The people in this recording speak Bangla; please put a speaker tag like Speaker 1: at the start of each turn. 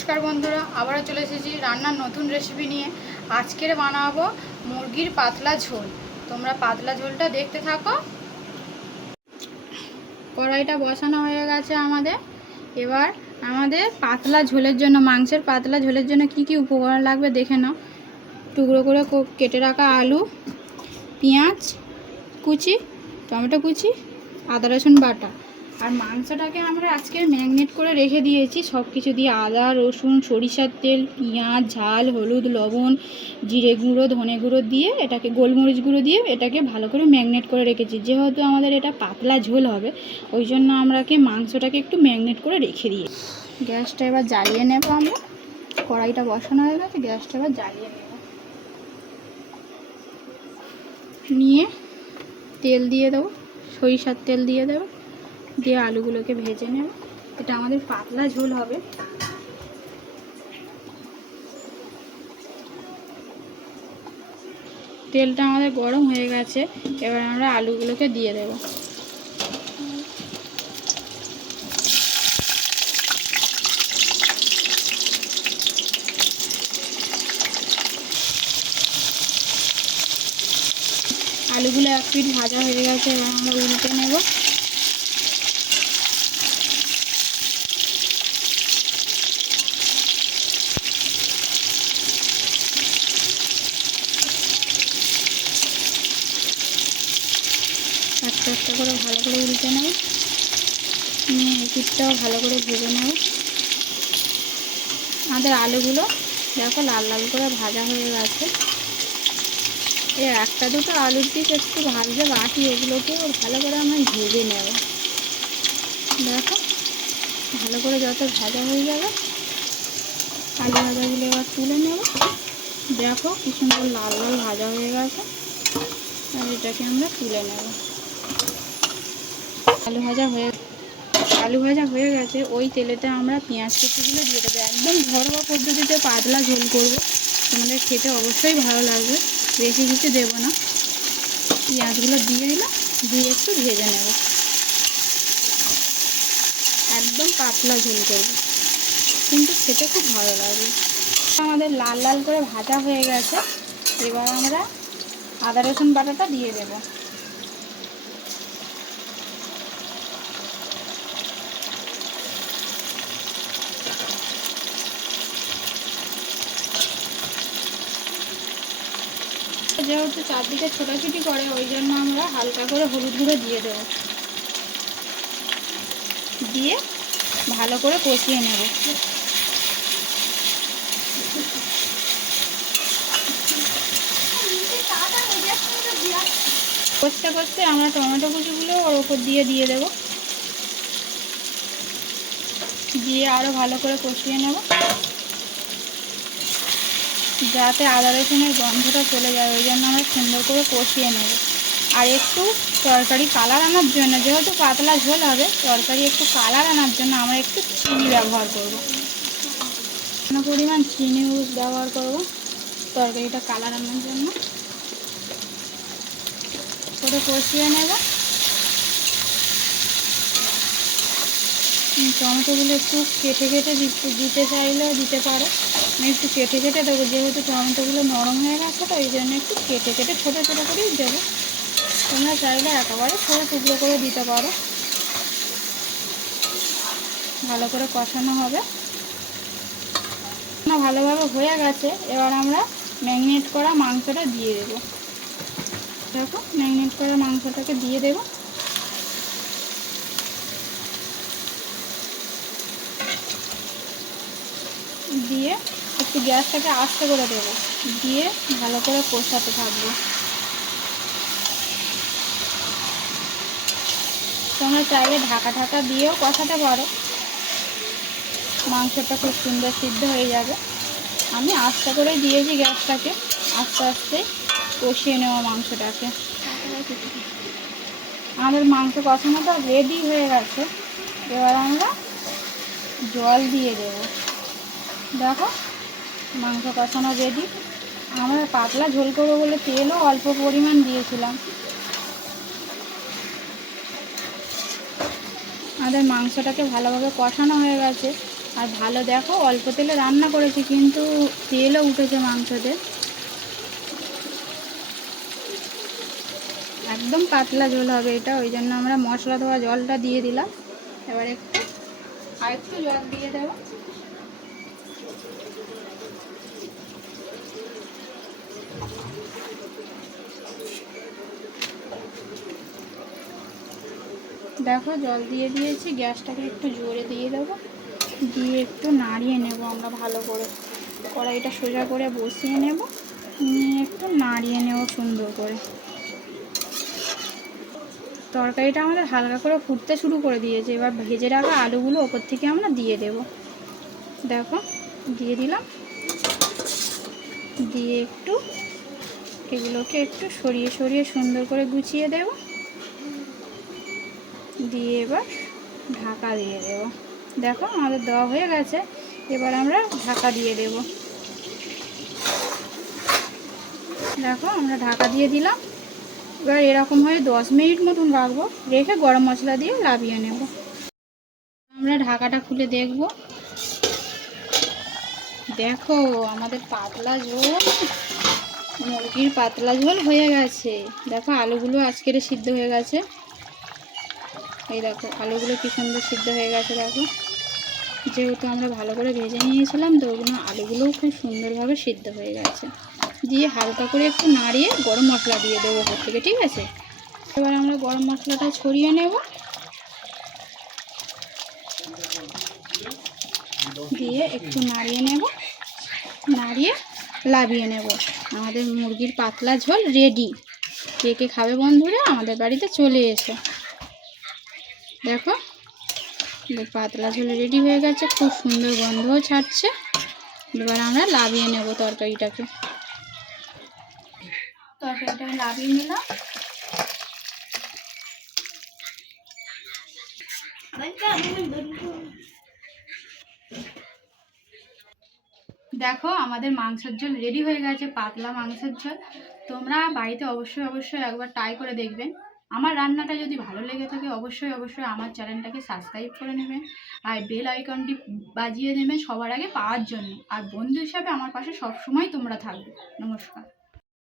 Speaker 1: নমস্কার বন্ধুরা, আবারও চলে এসেছি রান্নার নতুন রেসিপি নিয়ে। আজকের বানাবো মুরগির পাতলা ঝোল। তোমরা পাতলা ঝোলটা দেখতে থাকো। কড়াইটা বসানো হয়ে গেছে আমাদের। এবার আমাদের পাতলা ঝোলের জন্য, মাংসের পাতলা ঝোলের জন্য কি কি উপকরণ লাগবে দেখে নাও। টুকরো করে কেটে রাখা আলু, পেঁয়াজ, কুচি, টমেটো কুচি, আদা রসুন বাটা। আর মাংসটাকে আমরা আজকে ম্যাগনেট করে রেখে দিয়েছি। সব কিছু দিয়ে আদা, রসুন, সরিষার তেল, পেঁয়াজ, ঝাল, হলুদ, লবণ, জিরে গুঁড়ো, ধনে গুঁড়ো দিয়ে এটাকে গোলমরিচ গুঁড়ো দিয়ে এটাকে ভালো করে ম্যাগনেট করে রেখেছি। যেহেতু আমাদের এটা পাতলা ঝোল হবে, ওই জন্য আমরাকে মাংসটাকে একটু ম্যাগনেট করে রেখে দিয়ে গ্যাসটা এবার জ্বালিয়ে নেব আমরা। কড়াইটা বসানো হয়ে গেছে, গ্যাসটা এবার জ্বালিয়ে নেব। নিয়ে তেল দিয়ে দেবো, সরিষার তেল দিয়ে দেবো। দিয়ে আলুগুলোকে ভেজে নেব। এটা আমাদের পাতলা ঝোল হবে। তেলটা আমাদের গরম হয়ে গেছে, এবার আমরা আলুগুলোকে দিয়ে দেব। আলুগুলো এক পিঠ ভাজা হয়ে গেছে, এবার আমরা উল্টে নেব একটা একটা করে ভালো করে উল্টে নিয়ে পিঠটাও ভালো করে ভেজে নেব আমাদের আলুগুলো দেখো লাল লাল করে ভাজা হয়ে গেছে। এই একটা দুটো আলুর পিস একটু ভাজতে বাকি এগুলোকেও ভালো করে আমরা ভেজে নেব। দেখো, ভালো করে যত ভাজা হয়ে যাবে, আলু ভাজাগুলো এবার তুলে নেব। দেখো কি সুন্দর লাল লাল ভাজা হয়ে গেছে। আর এটাকে আমরা তুলে নেব। আলু ভাজা হয়ে আলু ভাজা হয়ে গেছে। ওই তেলেতে আমরা পেঁয়াজ কুচিগুলো দিয়ে দেবো। একদম ঘরোয়া পদ্ধতিতে পাতলা ঝোল করব। তোমাদের খেতে অবশ্যই ভালো লাগবে। বেশি কিছু দেবো না। পেঁয়াজগুলো দিয়ে দিলাম দিয়ে একটু ভেজে নেব। একদম পাতলা ঝোল করব। কিন্তু খেতে খুব ভালো লাগবে আমাদের লাল লাল করে ভাজা হয়ে গেছে। এবার আমরা আদা রসুন বাটাটা দিয়ে দেবো। যেহেতু চারদিকে ছোটাছুটি করে, ওই জন্য আমরা হালকা করে হলুদ গুঁড়ো দিয়ে দেবো। দিয়ে ভালো করে কষিয়ে নেব। কষতে কষতে আমরা টমেটো কুচিগুলো ওর ওপর দিয়ে দিয়ে দেব। দিয়ে আরও ভালো করে কষিয়ে নেব। যাতে আদা রসুনের গন্ধটা চলে যায়, ওই জন্য আমরা সুন্দর করে কষিয়ে নেব। আর একটু তরকারি কালার আনার জন্য, যেহেতু পাতলা ঝোল হবে, তরকারি একটু কালার আনার জন্য আমরা একটু চিনি ব্যবহার করব। কোনো পরিমাণ চিনি ব্যবহার করব তরকারিটা কালার আনার জন্য। করে কষিয়ে নেব। টমেটোগুলো একটু কেটে কেটে দিতে চাইলেও দিতে পারো। আমি একটু কেটে কেটে দেবো, যেহেতু টমেটোগুলো নরম হয়ে গেছে তো এই জন্য একটু কেটে কেটে ছোটো ছোটো করেই দেবো। তোমরা চাইলে একেবারে ছোটো টুকরো করে দিতে পারো। ভালো করে কষানো হবে। না, ভালোভাবে হয়ে গেছে। এবার আমরা ম্যাগনেট করা মাংসটা দিয়ে দেবো। দেখো, ম্যাগনেট করা মাংসটাকে দিয়ে দেবো। দিয়ে একটু গ্যাসটাকে আস্তে করে দেবো। দিয়ে ভালো করে কষাতে থাকব। তোমরা চাইলে ঢাকা ঢাকা দিয়েও কষাতে পারো। মাংসটা খুব সুন্দর সিদ্ধ হয়ে যাবে। আমি আস্তে করে দিয়েছি গ্যাসটাকে। আস্তে আস্তে কষিয়ে নেওয়া মাংসটাকে। আমাদের মাংস কষানোটা রেডি হয়ে গেছে। এবার আমরা জল দিয়ে দেবো। দেখো মাংস কষানো রেডি আমরা পাতলা ঝোল করব বলে তেলও অল্প পরিমাণ দিয়েছিলাম। আমাদের মাংসটাকে ভালোভাবে কষানো হয়ে গেছে। আর ভালো দেখো, অল্প তেলে রান্না করেছি, কিন্তু তেলও উঠেছে মাংসতে। একদম পাতলা ঝোল হবে এটা, ওই জন্য আমরা মশলা ধোয়া জলটা দিয়ে দিলাম। এবার একটু আর একটু জল দিয়ে দেবো। দেখো, জল দিয়ে দিয়েছি, গ্যাসটাকে একটু জোরে দিয়ে দেবো। দিয়ে একটু নাড়িয়ে নেব আমরা ভালো করে। কড়াইটা সোজা করে বসিয়ে নেব। নিয়ে একটু নাড়িয়ে নেব সুন্দর করে। তরকারিটা আমাদের হালকা করে ফুটতে শুরু করে দিয়েছে। এবার ভেজে রাখা আলুগুলো ওপর থেকে আমরা দিয়ে দেব। দেখো দিয়ে দিলাম। দিয়ে একটু এগুলোকে একটু সরিয়ে সরিয়ে সুন্দর করে গুছিয়ে দেব। দিয়ে এবার ঢাকা দিয়ে দেব। দেখো আমাদের দেওয়া হয়ে গেছে। এবার আমরা ঢাকা দিয়ে দেব। দেখো আমরা ঢাকা দিয়ে দিলাম। এবার এরকম হয়ে দশ মিনিট মতন রাখব। রেখে গরম মশলা দিয়ে লাভিয়ে নেব। আমরা ঢাকাটা খুলে দেখব। দেখো, আমাদের পাতলা ঝোল, মুরগির পাতলা ঝোল হয়ে গেছে। দেখো, আলুগুলো আজকের সিদ্ধ হয়ে গেছে। এই দেখো, আলুগুলো কি সুন্দর সিদ্ধ হয়ে গেছে, দেখো। যেহেতু আমরা ভালো করে ভেজে নিয়েছিলাম, তো ওগুলো আলুগুলোও খুব সুন্দরভাবে সিদ্ধ হয়ে গেছে। দিয়ে হালকা করে একটু নাড়িয়ে গরম মশলা দিয়ে দেবো ওপর থেকে, ঠিক আছে? এবার আমরা গরম মশলাটা ছড়িয়ে নেব। দিয়ে একটু নাড়িয়ে নেব। নাড়িয়ে লাভিয়ে নেব। আমাদের মুরগির পাতলা ঝোল রেডি কে কে খাবে বন্ধুরা? আমাদের বাড়িতে চলে এসো। দেখো পাতলা ঝোল রেডি হয়ে গেছে। খুব সুন্দর গন্ধও ছাড়ছে। এবার আমরা লাভিয়ে নেব তরকারিটাকে। তরকারিটা লাভিয়ে নিলাম। দেখো, আমাদের মাংসের ঝোল রেডি হয়ে গেছে, পাতলা মাংসের ঝোল। তোমরা বাড়িতে অবশ্যই অবশ্যই একবার ট্রাই করে দেখবেন আমার রান্নাটা যদি ভালো লেগে থাকে, অবশ্যই অবশ্যই আমার চ্যানেলটাকে সাবস্ক্রাইব করে নেবেন আর বেল আইকনটি বাজিয়ে নেবেন সবার আগে পাওয়ার জন্য। আর বন্ধু হিসাবে আমার পাশে সবসময় তোমরা থাকবে। নমস্কার।